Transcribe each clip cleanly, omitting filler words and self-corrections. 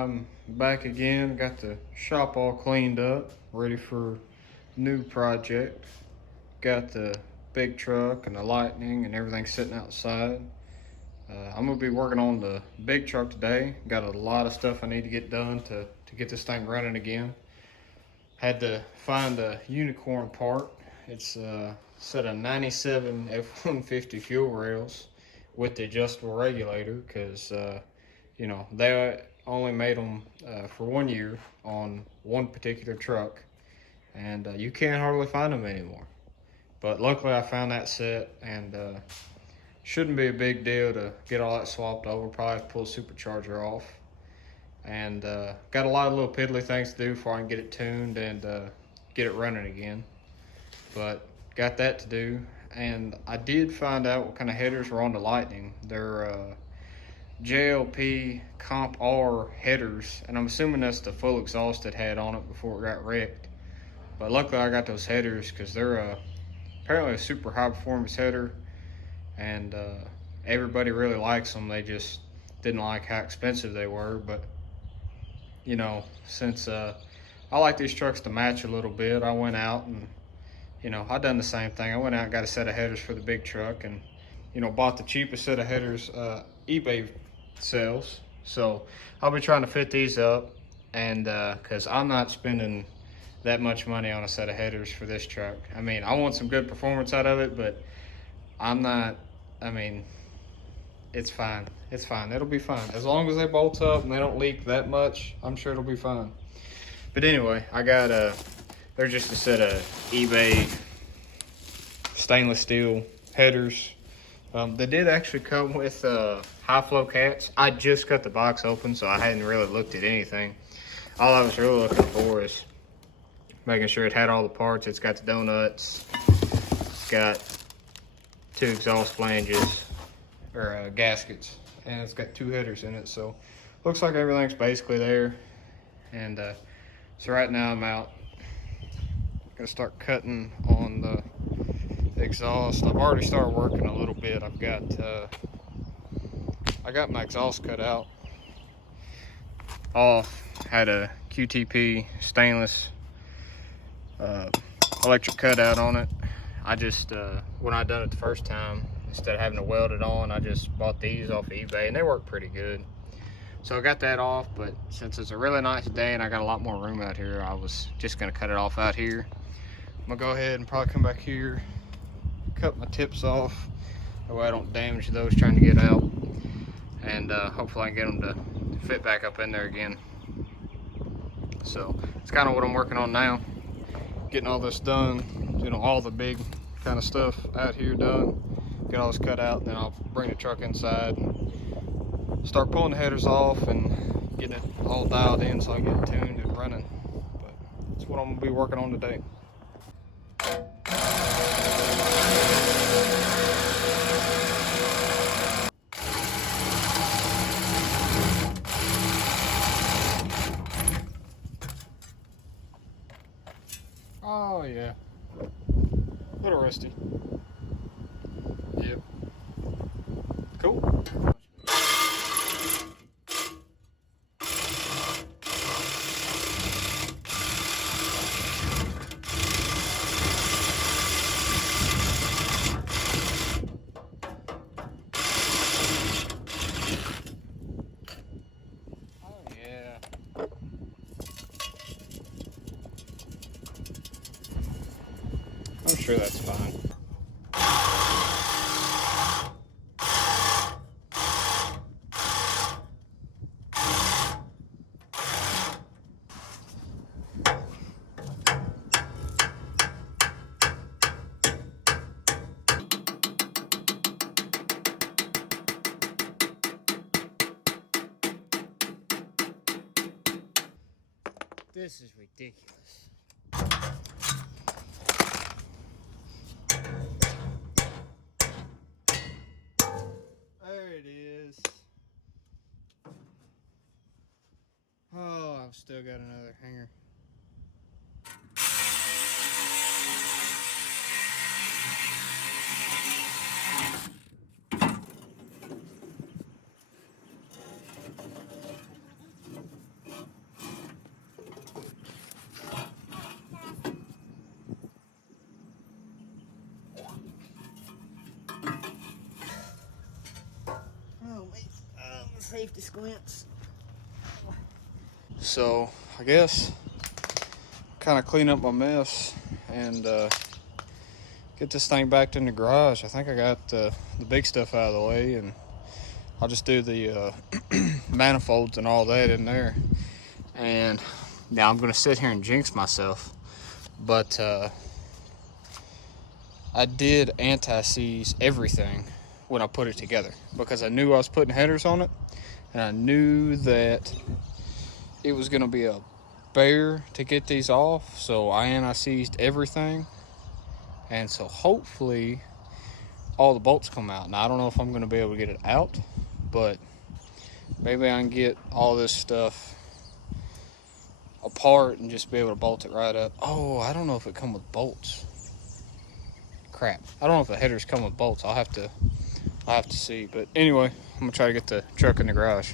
I'm back again. Got the shop all cleaned up, ready for new project. Got the big truck and the lightning and everything sitting outside. I'm gonna be working on the big truck today. Got a lot of stuff I need to get done to get this thing running again. Had to find a unicorn part. It's a set of 97 F150 fuel rails with the adjustable regulator because they only made them for 1 year on one particular truck, and you can't hardly find them anymore. But luckily I found that set, and shouldn't be a big deal to get all that swapped over. Probably have to pull the supercharger off, and got a lot of little piddly things to do before I can get it tuned and get it running again. But got that to do, and I did find out what kind of headers were on the Lightning. They're JLP Comp R headers, and I'm assuming that's the full exhaust it had on it before it got wrecked. But luckily I got those headers because they're apparently a super high performance header, and everybody really likes them. They just didn't like how expensive they were. But since I like these trucks to match a little bit, I went out and I done the same thing. I went out and got a set of headers for the big truck, and bought the cheapest set of headers eBay sells. So I'll be trying to fit these up, and because I'm not spending that much money on a set of headers for this truck. I mean, I want some good performance out of it, but I'm not. I mean, it's fine. It's fine. It'll be fine as long as they bolt up and they don't leak that much. I'm sure it'll be fine. But anyway, I got they're just a set of eBay stainless steel headers. They did actually come with high flow cats. I just cut the box open, so I hadn't really looked at anything. All I was really looking for is making sure it had all the parts. It's got the donuts. It's got 2 exhaust flanges, or gaskets, and it's got 2 headers in it. So looks like everything's basically there. And so right now I'm out. Gonna start cutting on the exhaust. I've already started working a little bit. I got my exhaust cut out off. Had a QTP stainless electric cutout on it. I just when I done it the first time, instead of having to weld it on, I just bought these off of eBay, and they work pretty good. So I got that off, but since it's a really nice day and I got a lot more room out here, I was just gonna cut it off out here. I'm gonna go ahead and probably come back here, cut my tips off, that way I don't damage those trying to get out, and hopefully I can get them to fit back up in there again. So it's kind of what I'm working on now, getting all this done, all the big kind of stuff out here done, get all this cut out, then I'll bring the truck inside and start pulling the headers off and getting it all dialed in so I can get it tuned and running. But that's what I'm gonna be working on today. Oh yeah, a little rusty. Yep. Cool. I'm sure that's fine. This is ridiculous. There it is. Oh, I've still got another hanger. safety squints. So I guess kind of clean up my mess and get this thing back in the garage. I think I got the big stuff out of the way, and I'll just do the manifolds and all that in there. And now I'm gonna sit here and jinx myself, but I did anti-seize everything when I put it together, because I knew I was putting headers on it, and I knew that it was gonna be a bear to get these off. So I anti-seized everything, and so hopefully all the bolts come out. Now I don't know if I'm gonna be able to get it out, but maybe I can get all this stuff apart and just be able to bolt it right up. Oh, I don't know if it come with bolts. Crap, I don't know if the headers come with bolts. I'll have to see. But anyway, I'm gonna try to get the truck in the garage.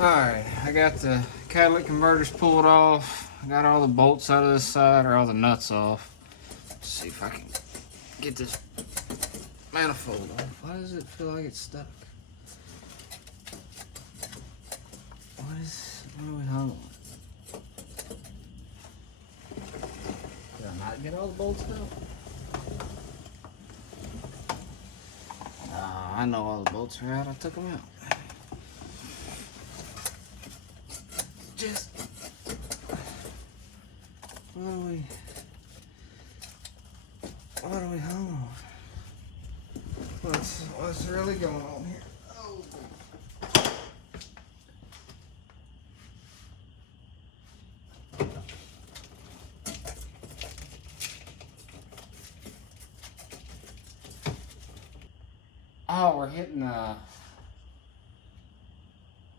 Alright, I got the catalytic converters pulled off. I got all the bolts out of this side, or all the nuts off. Let's see if I can get this manifold off. Why does it feel like it's stuck? What are we hung on? Did I not get all the bolts out? I know all the bolts are out. I took them out. Just what are we hung on? What's really going on here? Oh. Oh, we're hitting the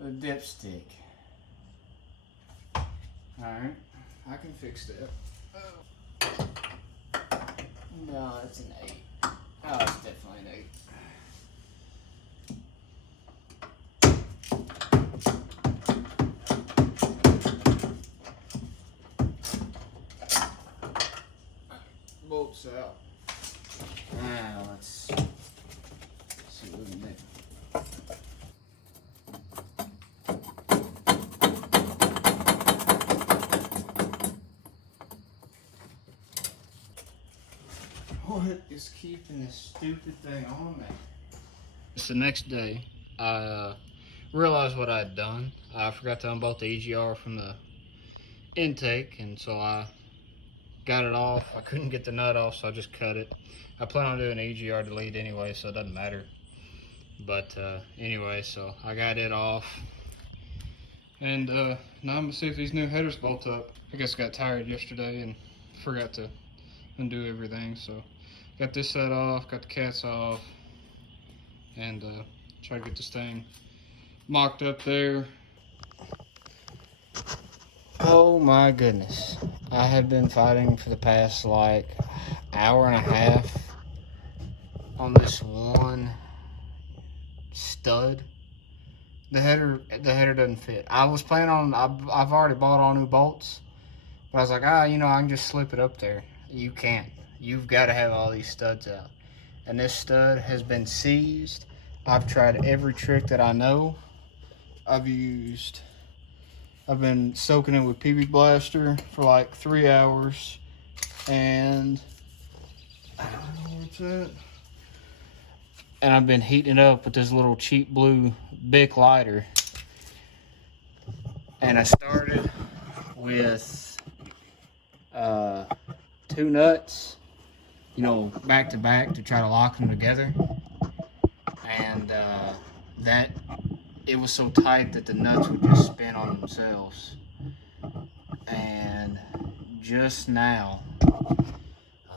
dipstick. Alright, I can fix that. Oh. No, it's an 8. Oh, it's definitely an 8. Bolts out. Now let's see what we can do. What is keeping this stupid thing on me? It's the next day. I realized what I had done. I forgot to unbolt the EGR from the intake, and so I got it off. I couldn't get the nut off, so I just cut it. I plan on doing an EGR delete anyway, so it doesn't matter. But anyway, so I got it off. And now I'm gonna see if these new headers bolt up. I guess I got tired yesterday and forgot to undo everything, so got this set off, got the cats off, and try to get this thing mocked up there. Oh my goodness, I have been fighting for the past like hour and a half on this one stud. The header doesn't fit. I was planning on, I've already bought all new bolts, but I was like, you know, I can just slip it up there. You can't. You've got to have all these studs out. And this stud has been seized. I've tried every trick that I know. I've been soaking it with PB Blaster for like 3 hours. And I don't know what's that. And I've been heating it up with this little cheap blue Bic lighter. And I started with 2 nuts. you know, back to back to try to lock them together. And that it was so tight that the nuts would just spin on themselves. And just now, oh,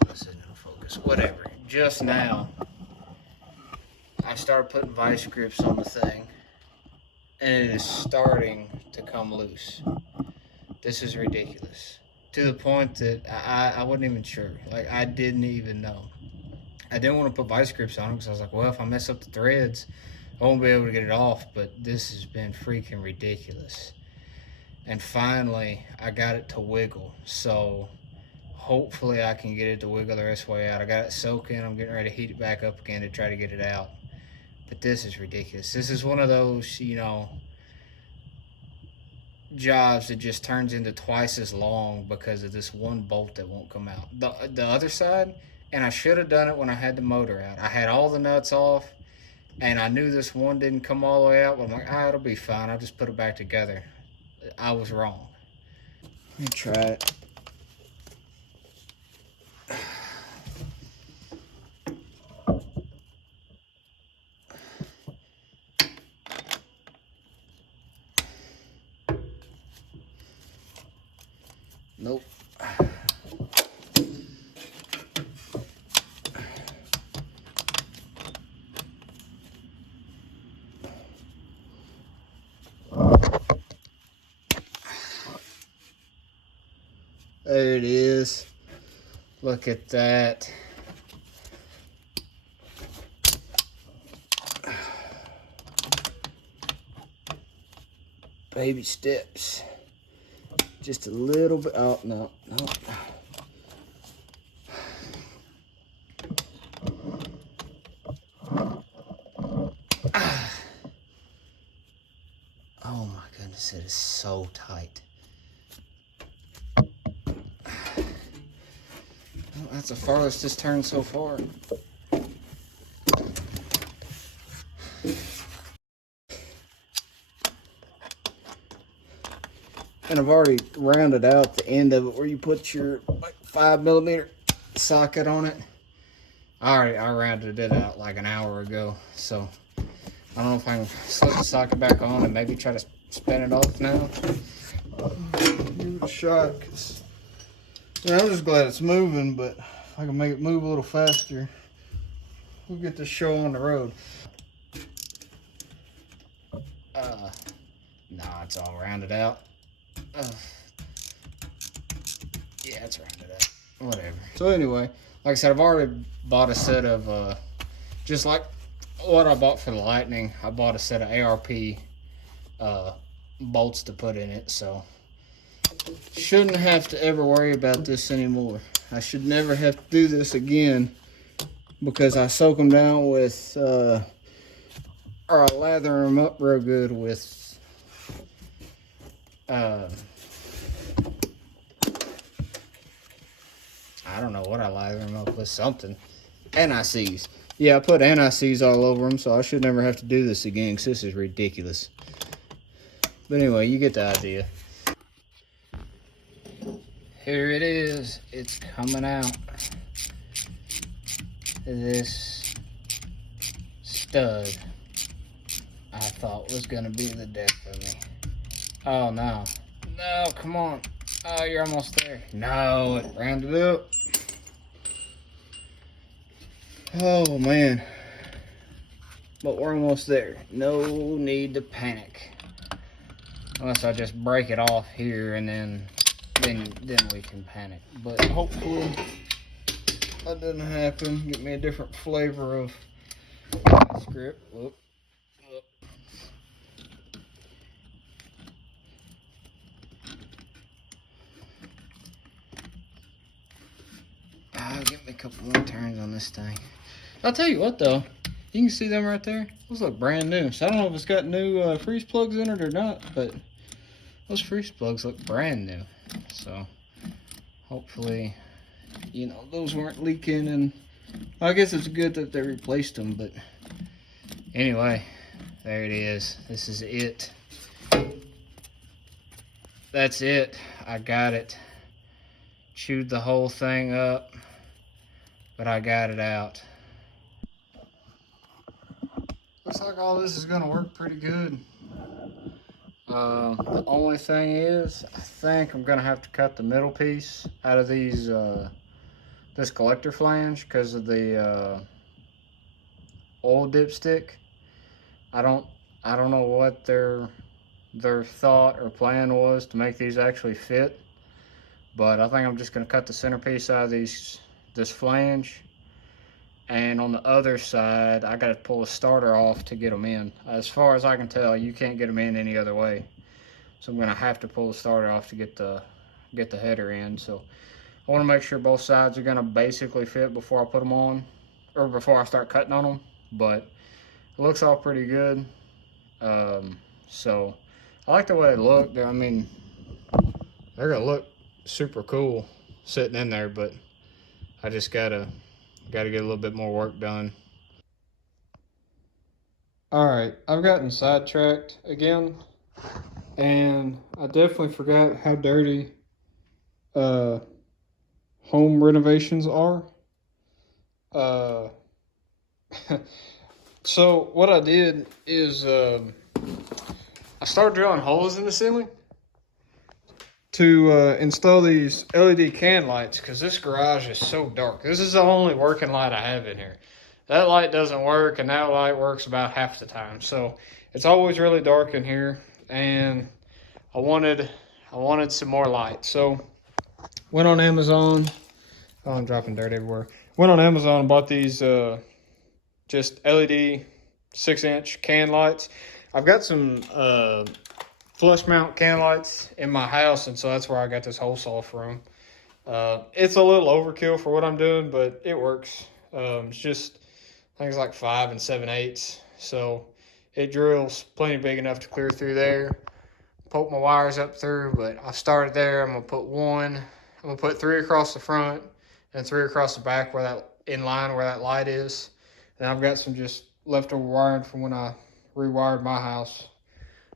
this isn't gonna focus. Whatever. Just now, I started putting vice grips on the thing, and it is starting to come loose. This is ridiculous. To the point that I wasn't even sure. Like, I didn't even know. I didn't want to put vice grips on it because I was like, well, if I mess up the threads, I won't be able to get it off. But this has been freaking ridiculous. And finally, I got it to wiggle. So hopefully I can get it to wiggle the rest of the way out. I got it soaking. I'm getting ready to heat it back up again to try to get it out. But this is ridiculous. This is one of those, you know, jobs that just turns into twice as long because of this one bolt that won't come out. The other side, and I should have done it when I had the motor out. I had all the nuts off, and I knew this one didn't come all the way out, but I'm like, it'll be fine. I'll just put it back together. I was wrong. Let me try it. Nope. There it is. Look at that. Baby steps. Just a little bit. Oh, no. Oh my goodness, it is so tight. Well, that's the farthest it's turned so far. And I've already rounded out the end of it where you put your like 5mm socket on it. I rounded it out like an hour ago, so I don't know if I can slip the socket back on and maybe try to spin it off now. Give it a shot, because I'm just glad it's moving, but if I can make it move a little faster, we'll get this show on the road. Nah, it's all rounded out. Yeah, it's rounded out. Whatever. So anyway, like I said, I've already bought a set of, just like what I bought for the Lightning, I bought a set of ARP bolts to put in it, so shouldn't have to ever worry about this anymore. I should never have to do this again because I soak them down with, or I lather them up real good with, I don't know what I lather them up with, something. NICs. Yeah, I put NICs all over them, so I should never have to do this again because this is ridiculous. But anyway, you get the idea. Here it is. It's coming out. This stud I thought was going to be the death of me. Oh, no. No, come on. Oh, you're almost there. No, it rounded up. Oh, man. But we're almost there. No need to panic. Unless I just break it off here and then we can panic. But hopefully that doesn't happen. Get me a different flavor of script. Whoop. Give me a couple more turns on this thing. I'll tell you what though, you can see them right there. Those look brand new. So I don't know if it's got new freeze plugs in it or not, but those freeze plugs look brand new. So hopefully, you know, those weren't leaking, and I guess it's good that they replaced them. But anyway, there it is. This is it. That's it. I got it. Chewed the whole thing up. but I got it out. Looks like all this is gonna work pretty good. The only thing is, I think I'm gonna have to cut the middle piece out of these this collector flange because of the oil dipstick. I don't know what their thought or plan was to make these actually fit, but I think I'm just gonna cut the centerpiece out of this flange. And on the other side, I got to pull a starter off to get them in. As far as I can tell, you can't get them in any other way. So I'm going to have to pull the starter off to get the header in. So I want to make sure both sides are going to basically fit before I put them on, or before I start cutting on them. But it looks all pretty good. So I like the way they look. I mean, they're going to look super cool sitting in there, but I just got to get a little bit more work done. All right, I've gotten sidetracked again, and I definitely forgot how dirty home renovations are. So what I did is I started drilling holes in the ceiling to install these LED can lights, because this garage is so dark. This is the only working light I have in here. That light doesn't work, and that light works about half the time. So it's always really dark in here, and I wanted some more light. So went on Amazon. Oh, I'm dropping dirt everywhere. Went on Amazon and bought these just LED 6-inch can lights. I've got some flush mount can lights in my house, and so that's where I got this hole saw from. It's a little overkill for what I'm doing, but it works. It's just, I think it's like 5 7/8, so it drills plenty big enough to clear through there. Poke my wires up through, but I started there. I'm gonna put 3 across the front and 3 across the back, where that in line where that light is. And I've got some just leftover wiring from when I rewired my house.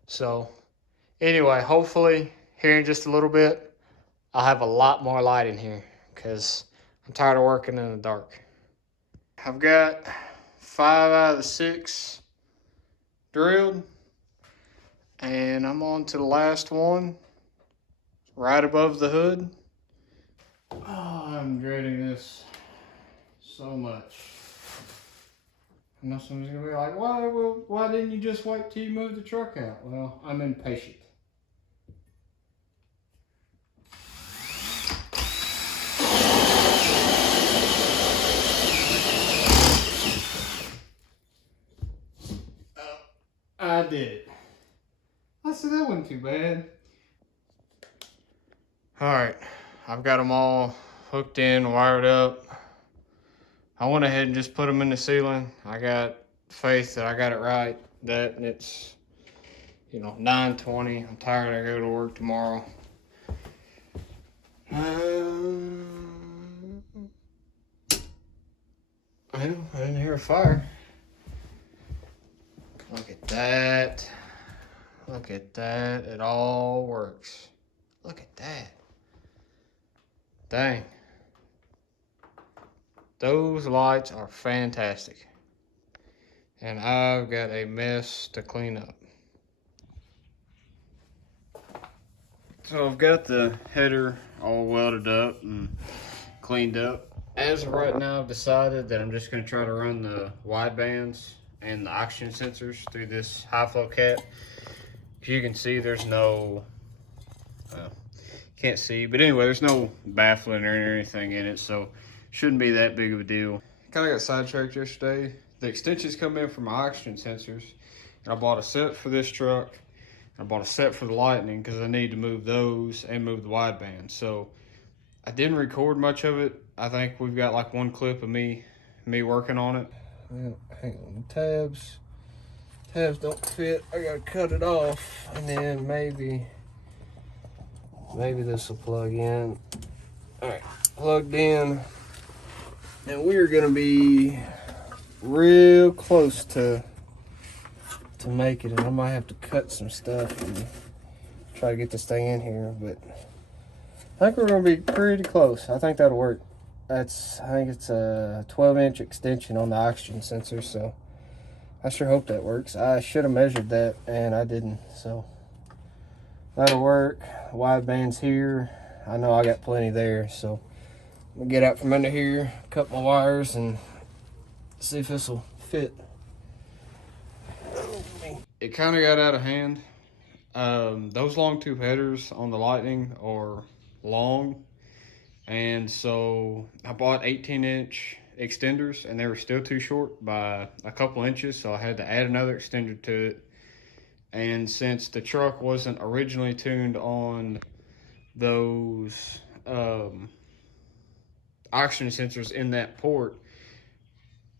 So anyway, hopefully here in just a little bit, I'll have a lot more light in here, because I'm tired of working in the dark. I've got 5 out of the 6 drilled, and I'm on to the last one, right above the hood. Oh, I'm dreading this so much. I know someone's gonna be like, why didn't you just wait till you moved the truck out? Well, I'm impatient. I did it. I said that wasn't too bad. All right, I've got them all hooked in, wired up. I went ahead and just put them in the ceiling. I got faith that I got it right. That it's, 9:20. I'm tired. I go to work tomorrow. I didn't hear a fire. Look at that. Look at that. It all works. Look at that. Dang. Those lights are fantastic. And I've got a mess to clean up. So I've got the header all welded up and cleaned up. As of right now, I've decided that I'm just going to try to run the widebands and the oxygen sensors through this high flow cap. As you can see, there's no, can't see, but anyway, there's no baffling or anything in it, so shouldn't be that big of a deal. Kind of got sidetracked yesterday. The extensions come in for my oxygen sensors, and I bought a set for this truck. I bought a set for the Lightning because I need to move those and move the wideband. So I didn't record much of it. I think we've got like one clip of me working on it. Well, hang on, the tabs don't fit. I gotta cut it off, and then maybe this will plug in. All right, plugged in, and we're gonna be real close to make it, and I might have to cut some stuff and try to get this thing in here, but I think we're gonna be pretty close. I think that'll work. I think it's a 12-inch extension on the oxygen sensor, so I sure hope that works. I should have measured that, and I didn't, so that'll work. Wideband's here. I know I got plenty there, so I'm gonna get out from under here, cut my wires, and see if this will fit. It kind of got out of hand. Those long tube headers on the Lightning are long, and so I bought 18-inch extenders, and they were still too short by a couple inches, so I had to add another extender to it. And since the truck wasn't originally tuned on those oxygen sensors in that port,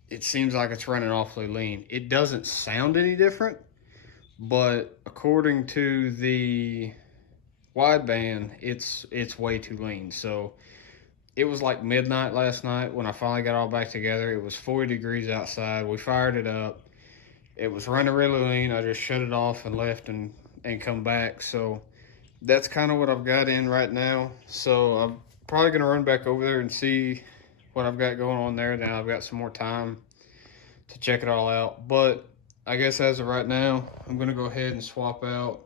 it seems like it's running awfully lean. It doesn't sound any different, but according to the wideband, it's way too lean. So it was like midnight last night when I finally got all back together. It was 40 degrees outside. We fired it up. It was running really lean. I just shut it off and left and come back. So that's kind of what I've got in right now. So I'm probably going to run back over there and see what I've got going on there. Now I've got some more time to check it all out. But I guess as of right now, I'm going to go ahead and swap out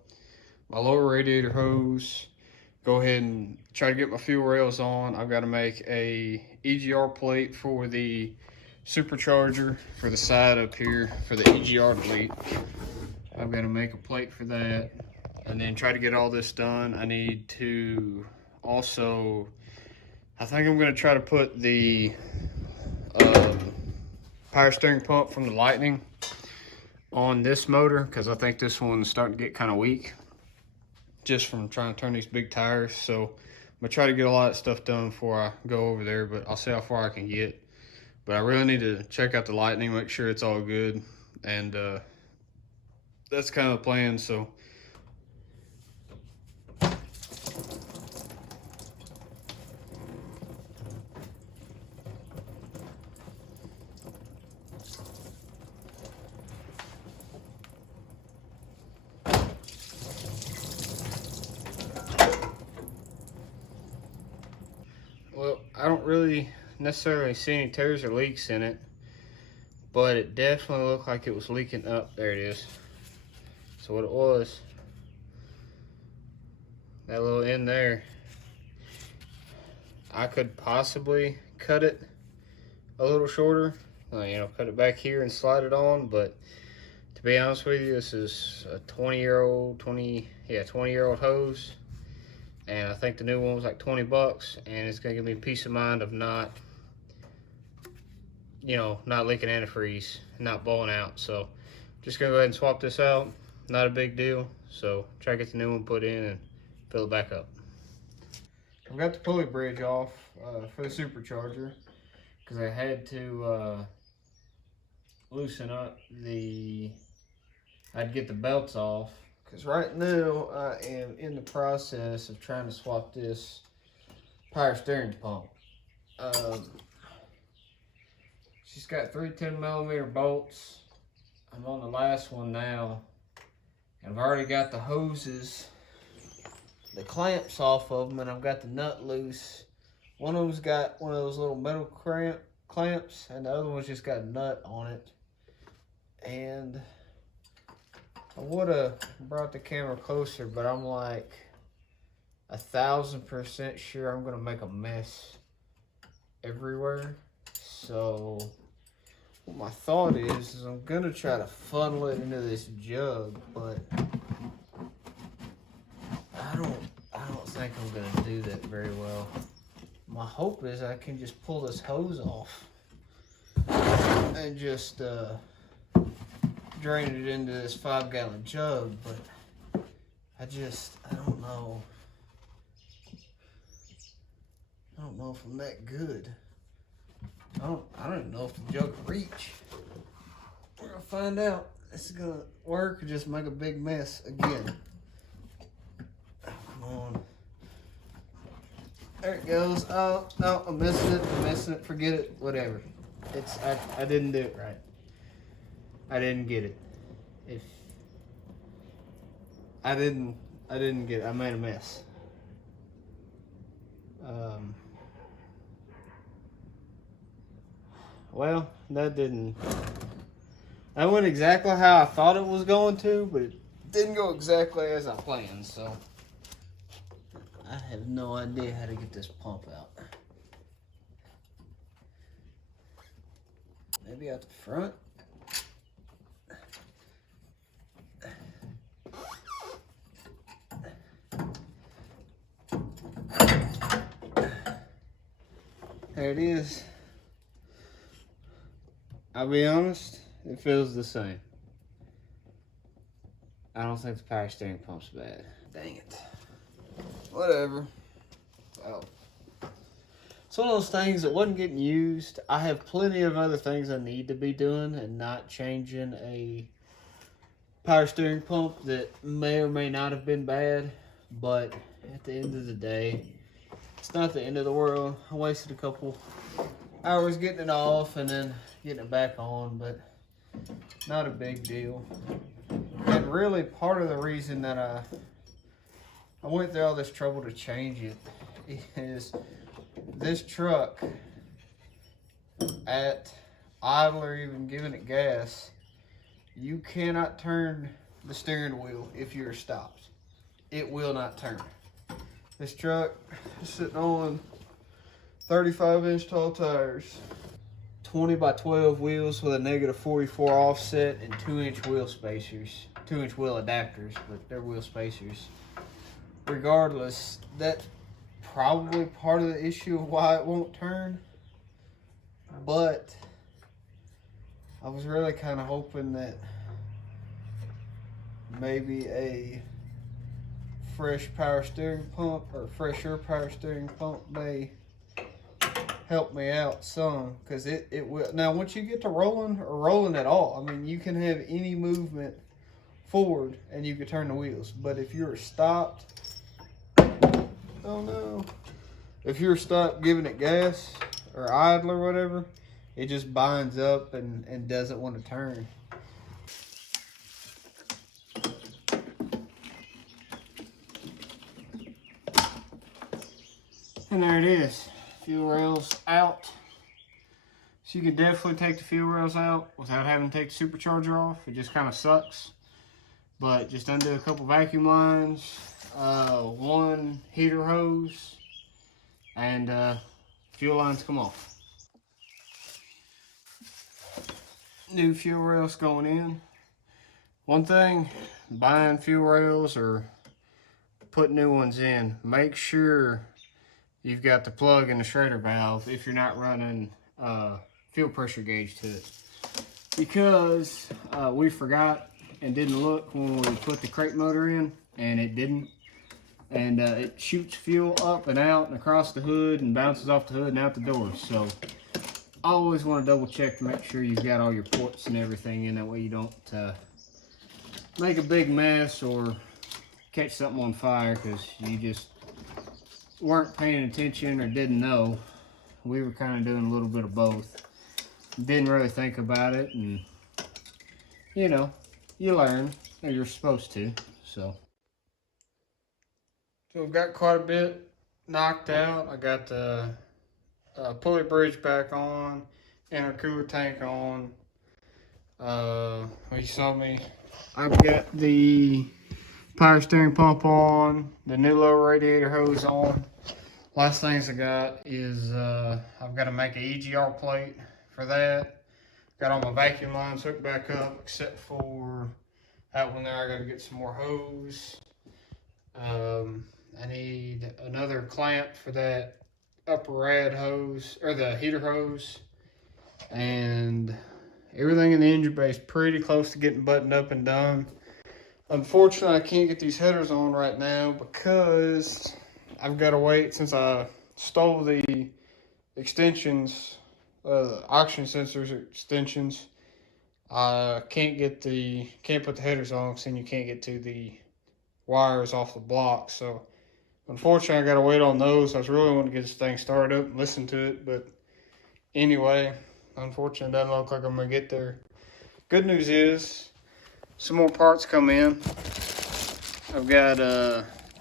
my lower radiator hose, go ahead and try to get my fuel rails on. I've got to make a EGR plate for the supercharger for the side up here for the EGR delete. I've got to make a plate for that and then try to get all this done. I need to also, I think I'm going to try to put the power steering pump from the Lightning on this motor because I think this one's starting to get kind of weak just from trying to turn these big tires. So I'm gonna try to get a lot of stuff done before I go over there, but I'll see how far I can get. But I really need to check out the Lightning, make sure it's all good, and that's kind of the plan. So well, I don't really necessarily see any tears or leaks in it, but it definitely looked like it was leaking up. There it is. So what it was, that little end there, I could possibly cut it a little shorter, cut it back here and slide it on. But to be honest with you, this is a 20-year-old hose, and I think the new one was like 20 bucks, and it's gonna give me peace of mind of not leaking antifreeze, not blowing out. So just gonna go ahead and swap this out. Not a big deal. So try to get the new one put in and fill it back up. I've got the pulley bridge off for the supercharger because I had to loosen up I'd get the belts off because right now I am in the process of trying to swap this power steering pump. She's got 3 10mm bolts. I'm on the last one now. I've already got the hoses, the clamps off of them, and I've got the nut loose. One of them's got one of those little metal clamps, and the other one's just got a nut on it. And I would have brought the camera closer, but I'm like 1,000% sure I'm gonna make a mess everywhere. So what my thought is I'm gonna try to funnel it into this jug, but I don't think I'm gonna do that very well. My hope is I can just pull this hose off and just drain it into this 5-gallon jug, but I don't know. I don't know if I'm that good. I don't even know if the jug will reach. We're gonna find out. This is gonna work or just make a big mess again. Oh, come on. There it goes. Oh, no, I'm missing it. Forget it. Whatever. I didn't do it right. I didn't get it. I didn't get it. I made a mess. Well, that went exactly how I thought it was going to, but it didn't go exactly as I planned, so I have no idea how to get this pump out. Maybe out the front. There it is. I'll be honest, it feels the same. I don't think the power steering pump's bad. Dang it. Whatever. Well, it's one of those things that wasn't getting used. I have plenty of other things I need to be doing and not changing a power steering pump that may or may not have been bad. But at the end of the day, it's not the end of the world. I wasted a couple hours getting it off and then getting it back on, but not a big deal. And really part of the reason that I went through all this trouble to change it is this truck at idle or even giving it gas, you cannot turn the steering wheel if you're stopped. It will not turn. This truck is sitting on 35-inch tall tires, 20 by 12 wheels with a negative 44 offset, and 2-inch wheel spacers. 2-inch wheel adapters, but they're wheel spacers. Regardless, that's probably part of the issue of why it won't turn. But I was really kind of hoping that maybe a fresh power steering pump or fresher power steering pump may help me out some, because it will. Now once you get to rolling or rolling at all, I mean, you can have any movement forward and you can turn the wheels, but if you're stopped, oh no, if you're stopped giving it gas or idle or whatever, it just binds up and doesn't want to turn. And there it is, fuel rails out. So you can definitely take the fuel rails out without having to take the supercharger off. It just kind of sucks. But just undo a couple vacuum lines, one heater hose, and fuel lines come off. New fuel rails going in. One thing, buying fuel rails or putting new ones in, make sure you've got the plug and the Schrader valve if you're not running fuel pressure gauge to it. Because we forgot and didn't look when we put the crate motor in, and it didn't. And it shoots fuel up and out and across the hood and bounces off the hood and out the door. So I always want to double check to make sure you've got all your ports and everything in. That way you don't make a big mess or catch something on fire because you just weren't paying attention or didn't know. We were kind of doing a little bit of both. Didn't really think about it, and you know, you learn, or you're supposed to. So we've got quite a bit knocked out. I got the pulley bridge back on, intercooler tank on. You saw me. I've got the power steering pump on, the new low radiator hose on. Last things I got is I've got to make an EGR plate for that. Got all my vacuum lines hooked back up except for that one there. I got to get some more hose. I need another clamp for that upper rad hose, or the heater hose. And everything in the engine bay is pretty close to getting buttoned up and done. Unfortunately, I can't get these headers on right now because I've got to wait. Since I stole the extensions, the oxygen sensors extensions, I can't put the headers on because then you can't get to the wires off the block. So unfortunately, I got to wait on those. I was really wanting to get this thing started up and listen to it, but anyway, unfortunately, it doesn't look like I'm going to get there. Good news is some more parts come in. I've got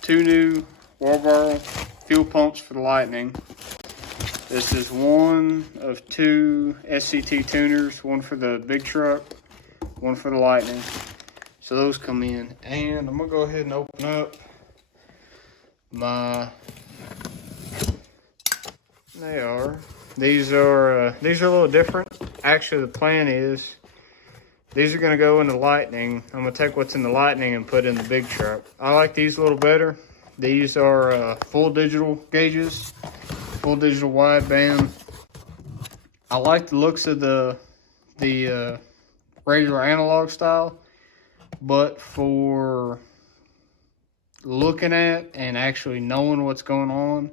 2 new Walboro fuel pumps for the Lightning. This is one of two SCT tuners, one for the big truck, one for the Lightning. So those come in, and I'm gonna go ahead and open up my, these are a little different. Actually, the plan is these are gonna go in the Lightning. I'm gonna take what's in the Lightning and put in the big truck. I like these a little better. These are full digital gauges, full digital wideband. I like the looks of the regular analog style, but for looking at and actually knowing what's going on,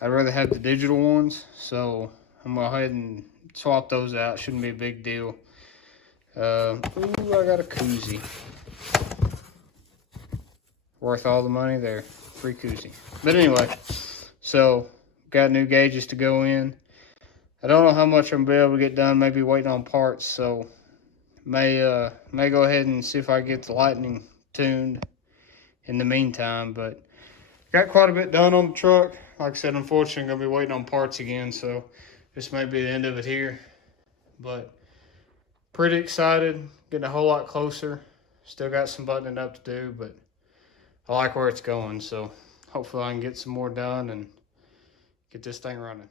I'd rather have the digital ones. So I'm gonna go ahead and swap those out. Shouldn't be a big deal. Ooh, I got a koozie. Worth all the money there. Free koozie. But anyway, so got new gauges to go in. I don't know how much I'm gonna be able to get done. Maybe waiting on parts. So may go ahead and see if I get the Lightning tuned in the meantime. But got quite a bit done on the truck. Like I said, unfortunately, I'm gonna be waiting on parts again. So this may be the end of it here. But pretty excited, getting a whole lot closer. Still got some buttoning up to do, but I like where it's going. So hopefully I can get some more done and get this thing running.